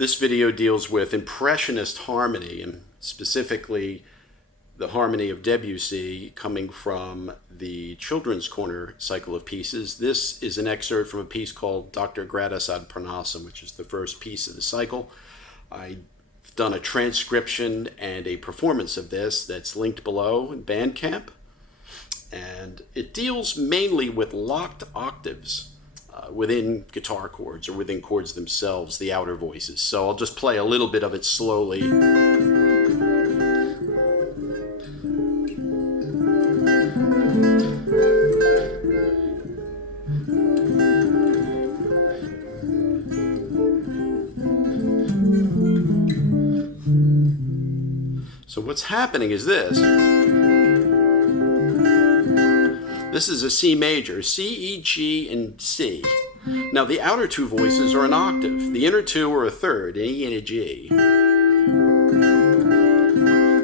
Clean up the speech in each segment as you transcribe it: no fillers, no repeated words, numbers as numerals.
This video deals with Impressionist harmony, and specifically the harmony of Debussy coming from the Children's Corner cycle of pieces. This is an excerpt from a piece called Dr. Gradus Ad Parnassum, which is the first piece of the cycle. I've done a transcription and a performance of this that's linked below in Bandcamp. And it deals mainly with locked octaves within guitar chords or within chords themselves, the outer voices. So I'll just play a little bit of it slowly. So what's happening is this. This is a C major, C, E, G, and C. Now the outer two voices are an octave. The inner two are a third, an E and a G.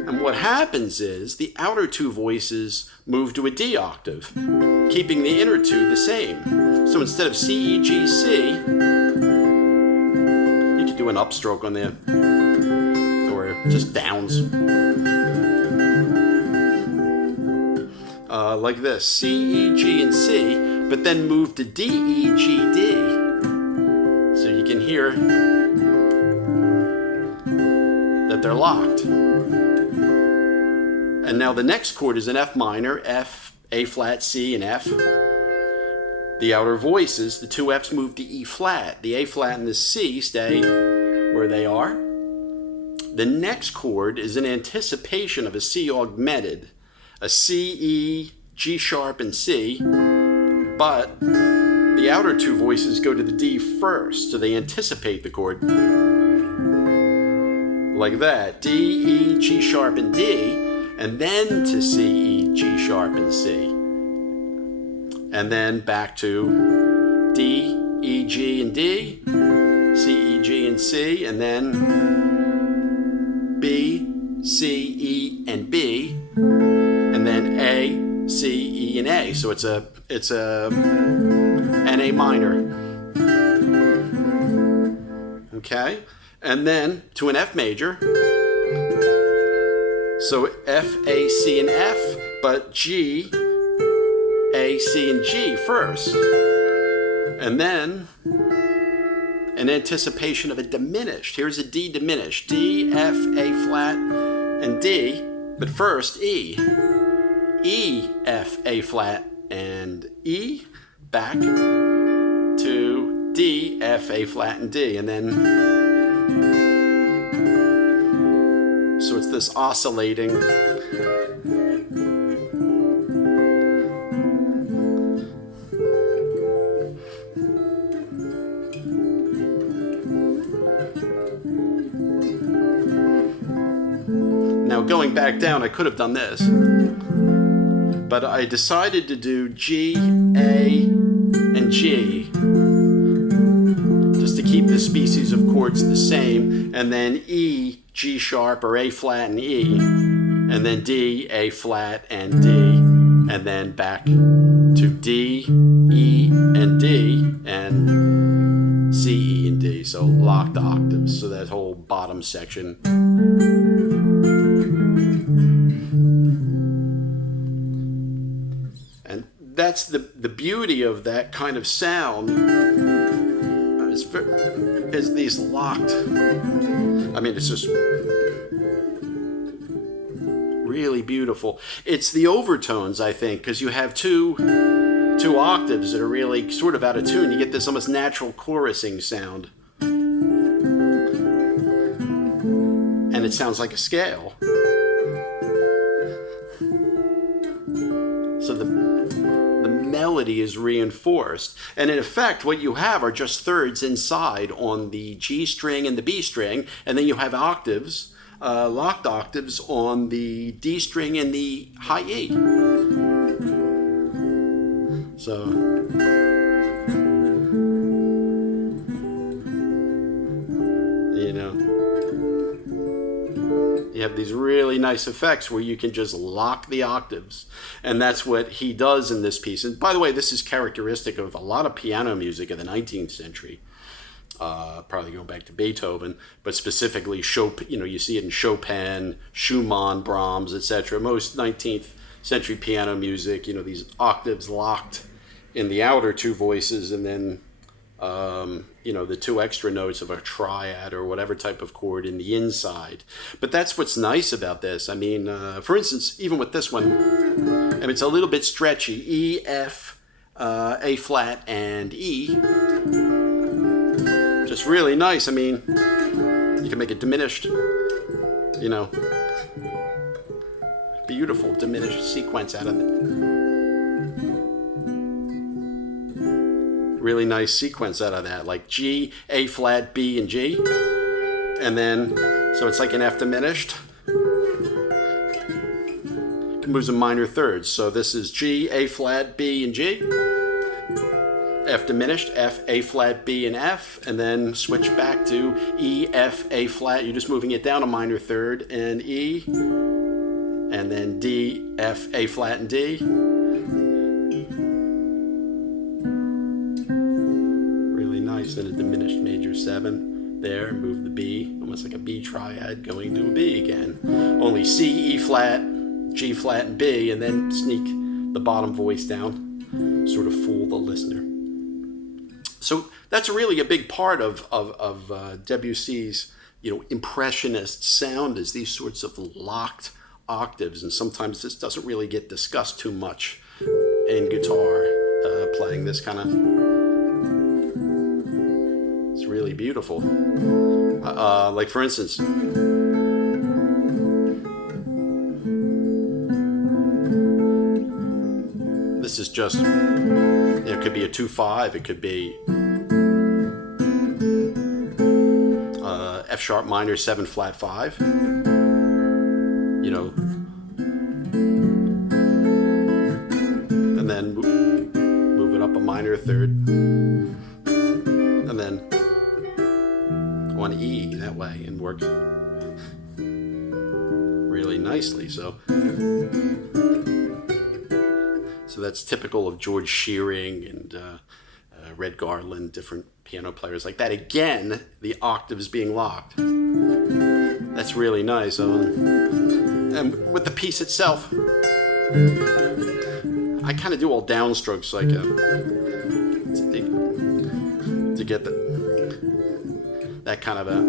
And what happens is the outer two voices move to a D octave, keeping the inner two the same. So instead of C, E, G, C, you could do an upstroke on the, or just downs. Like this, C, E, G, and C, but then move to D, E, G, D. So you can hear that they're locked. And now the next chord is an F minor, F, A flat, C, and F. The outer voices, the two Fs move to E flat. The A flat and the C stay where they are. The next chord is an anticipation of a C augmented. A C, E, G sharp, and C, but the outer two voices go to the D first, so they anticipate the chord like that. D, E, G sharp, and D, and then to C, E, G sharp, and C. And then back to D, E, G, and D, C, E, G, and C, and then B, C, E, and B, and then A, C, E, and A. So it's an A minor. Okay? And then to an F major. So F, A, C, and F, but G, A, C, and G first. And then an anticipation of a diminished. Here's a D diminished. D, F, A flat, and D, but first E. E, F, A flat, and E, back to D, F, A flat, and D, and then, so it's this oscillating. Now going back down, I could have done this. But I decided to do G, A, and G, just to keep the species of chords the same, and then E, G sharp, or A flat and E, and then D, A flat, and D, and then back to D, E, and D, and C, E, and D, so locked octaves, so that whole bottom section. That's the beauty of that kind of sound is these locked. I mean, it's just really beautiful. It's the overtones, I think, because you have two octaves that are really sort of out of tune. You get this almost natural chorusing sound. And it sounds like a scale. So the melody is reinforced, and in effect what you have are just thirds inside on the G string and the B string, and then you have octaves, locked octaves on the D string and the high E. So you know, you have these really nice effects where you can just lock the octaves. And that's what he does in this piece. And by the way, this is characteristic of a lot of piano music of the 19th century. probably going back to Beethoven, but specifically Chopin. You know, you see it in Chopin, Schumann, Brahms, etc. Most 19th century piano music, you know, these octaves locked in the outer two voices, and then you know, the two extra notes of a triad or whatever type of chord in the inside. But that's what's nice about this. I mean, for instance, even with this one, I mean, it's a little bit stretchy. E, F, A flat, and E. Just really nice. I mean, you can make it diminished, you know, beautiful diminished sequence out of it. Really nice sequence out of that, like G, A flat, B, and G, and then so it's like an F diminished. It moves in minor thirds. So this is G, A flat, B, and G. F diminished, F, A flat, B, and F, and then switch back to E, F, A flat. You're just moving it down a minor third, and E, and then D, F, A flat, and D. And a diminished major 7 there, move the B, almost like a B triad going to a B again. Only C, E flat, G flat, and B, and then sneak the bottom voice down, sort of fool the listener. So that's really a big part of Debussy's, you know, impressionist sound, is these sorts of locked octaves, and sometimes this doesn't really get discussed too much in guitar playing. This kind of, it's really beautiful. Like for instance, this is just, it could be a 2-5, it could be F sharp minor 7 flat 5, you know, and then move it up a minor third, and then on E that way, and work really nicely. So that's typical of George Shearing and Red Garland, different piano players like that. Again, the octaves being locked. That's really nice. And with the piece itself, I kind of do all downstrokes, like to get that kind of a,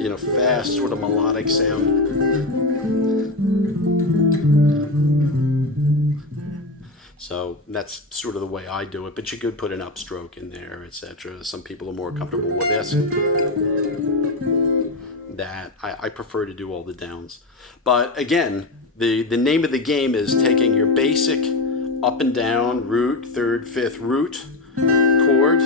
you know, fast sort of melodic sound. So that's sort of the way I do it, but you could put an upstroke in there, etc. Some people are more comfortable with this. That I prefer to do all the downs. But again, the name of the game is taking your basic up and down root, third, fifth root chord,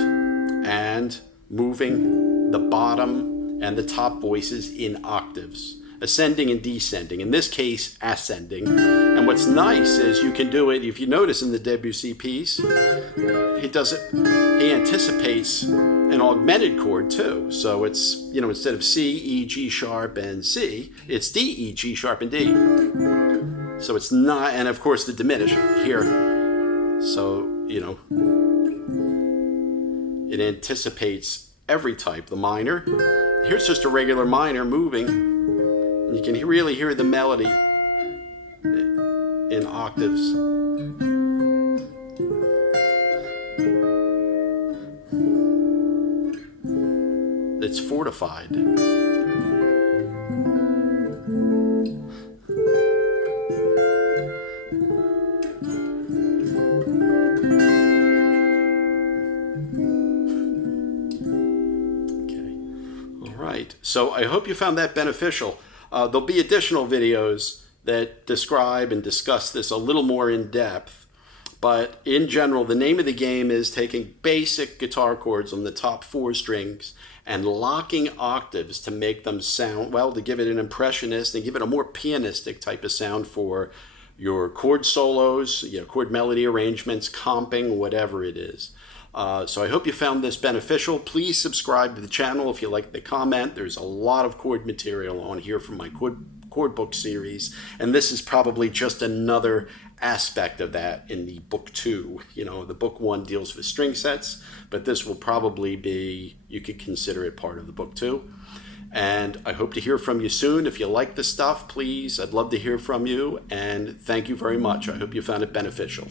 and moving the bottom and the top voices in octaves, ascending and descending, in this case ascending. And what's nice is you can do it, if you notice in the Debussy piece, he does it, he anticipates an augmented chord too. So it's, you know, instead of C, E, G sharp, and C, it's D, E, G sharp, and D. So it's not, and of course the diminished here. So, you know, it anticipates every type. The minor, here's just a regular minor moving. And you can really hear the melody in octaves. It's fortified. So I hope you found that beneficial. There'll be additional videos that describe and discuss this a little more in depth. But in general, the name of the game is taking basic guitar chords on the top 4 strings and locking octaves to make them sound, well, to give it an impressionist and give it a more pianistic type of sound for your chord solos, you know, chord melody arrangements, comping, whatever it is. So I hope you found this beneficial. Please subscribe to the channel if you like the comment. There's a lot of chord material on here from my chord chord book series, and this is probably just another aspect of that in the book 2. You know, the book 1 deals with string sets, but this will probably be, you could consider it part of the book 2. And I hope to hear from you soon. If you like this stuff, please, I'd love to hear from you, and thank you very much. I hope you found it beneficial.